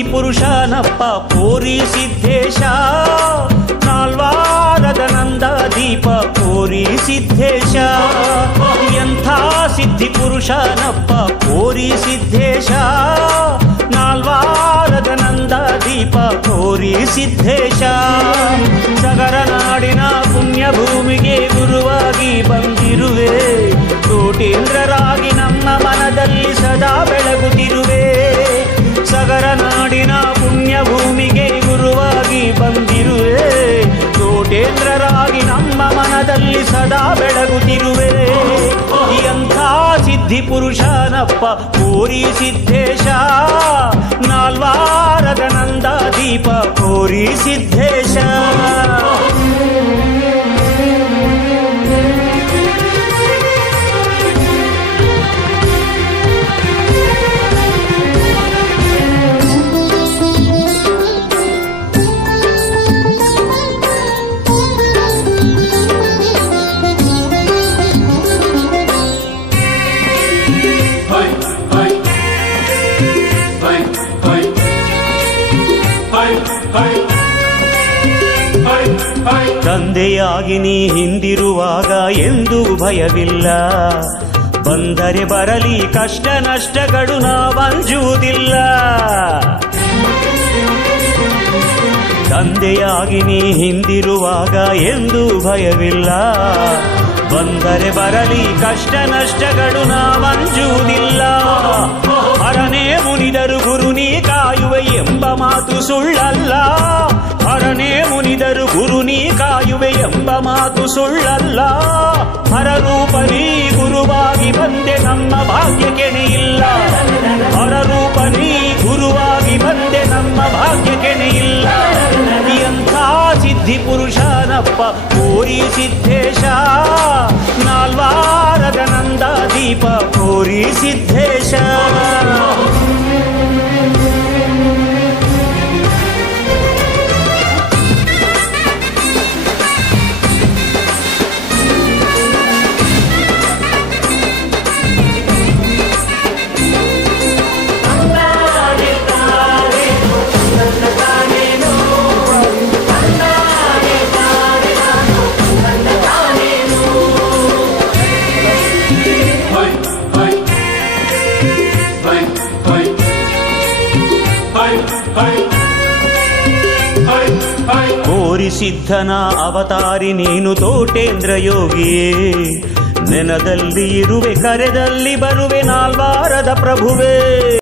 ಸಿದ್ಧಿ ಪುರುಷನಪ್ಪ ಕೋರಿ ಸಿದ್ದೇಶ ನಾಲ್ವಾರದ ನಂದ ದೀಪ ಕೋರಿ ಸಿದ್ದೇಶ ಎಂಥ ಸಿದ್ಧಿ ಪುರುಷನಪ್ಪ ಕೋರಿ ಸಿದ್ದೇಶ ನಾಲ್ವಾರದ ನಂದ ದೀಪ ಕೋರಿ ಸಿದ್ದೇಶ ಸಗರ ನಾಡಿನ ಪುಣ್ಯ ಭೂಮಿಗೆ ಗುರುವಾಗಿ ಬಂದಿರುವೆ ಕೋಟೀಂದ್ರರಾಗಿ ನಮ್ಮ ಮನದಲ್ಲಿ ಸದಾ ಬೆಳಗುತ್ತಿರುವೆ ಸಗರ ನಾಡಿನ ಪುಣ್ಯ ಭೂಮಿಗೆ ಗುರುವಾಗಿ ಬಂದಿರುವೆ ಕೋಟೇಂದ್ರರಾಗಿ ನಮ್ಮ ಮನದಲ್ಲಿ ಸದಾ ಬೆಳಗುತ್ತಿರುವೆ ಎಂಥ ಸಿದ್ಧಿ ಪುರುಷನಪ್ಪ ಕೋರಿ ಸಿದ್ದೇಶ ನಾಲ್ವಾರದ ನಂದ ದೀಪ ಕೋರಿ ಸಿದ್ದೇಶ ತಂದೆಯಾಗಿ ನೀ ಹಿಂದಿರುವಾಗ ಎಂದೂ ಭಯವಿಲ್ಲ ಬಂದರೆ ಬರಲಿ ಕಷ್ಟ ನಷ್ಟಗಳು ನಾವಂಜುವುದಿಲ್ಲ ತಂದೆಯಾಗಿ ನೀ ಹಿಂದಿರುವಾಗ ಎಂದೂ ಭಯವಿಲ್ಲ ಬಂದರೆ ಬರಲಿ ಕಷ್ಟ ನಷ್ಟಗಳು ನಾವಂಜುವುದಿಲ್ಲ ಹರನೇ ಮುನಿದರು ಗುರು ನೀ ಕಾಯುವೆ ಎಂಬ ಮಾತು ಸುಳ್ಳಲ್ಲ ಹರನೇ ಮುನಿದರು ಗುರು ನೀ ಕಾಯುವೆ ಎಂಬ ಮಾತು ಸುಳ್ಳಲ್ಲ ಹರರೂಪನಿ ಗುರುವಾಗಿ ಬಂದೆ ನಮ್ಮ ಭಾಗ್ಯಕ್ಕೆನೆ ಇಲ್ಲ ಹರರೂಪನಿ ಗುರುವಾಗಿ ಬಂದೆ ನಮ್ಮ ಭಾಗ್ಯಕ್ಕೆನೆ ಇಲ್ಲ ಎಂಥ ಸಿದ್ಧಿ ಪುರುಷನಪ್ಪ ಕೋರಿ ಸಿದ್ದೇಶ ನಾಲ್ವಾರದ ನಂದ ದೀಪ ಕೋರಿ ಸಿದ್ದೇಶ ಕೋರಿ ಸಿದ್ಧನ ಅವತಾರಿ ನೀನು ತೋಟೇಂದ್ರ ಯೋಗಿಯೇ ನೆನದಲ್ಲಿ ಇರುವೆ ಕರೆದಲ್ಲಿ ಬರುವೆ ನಾಲ್ವಾರದ ಪ್ರಭುವೇ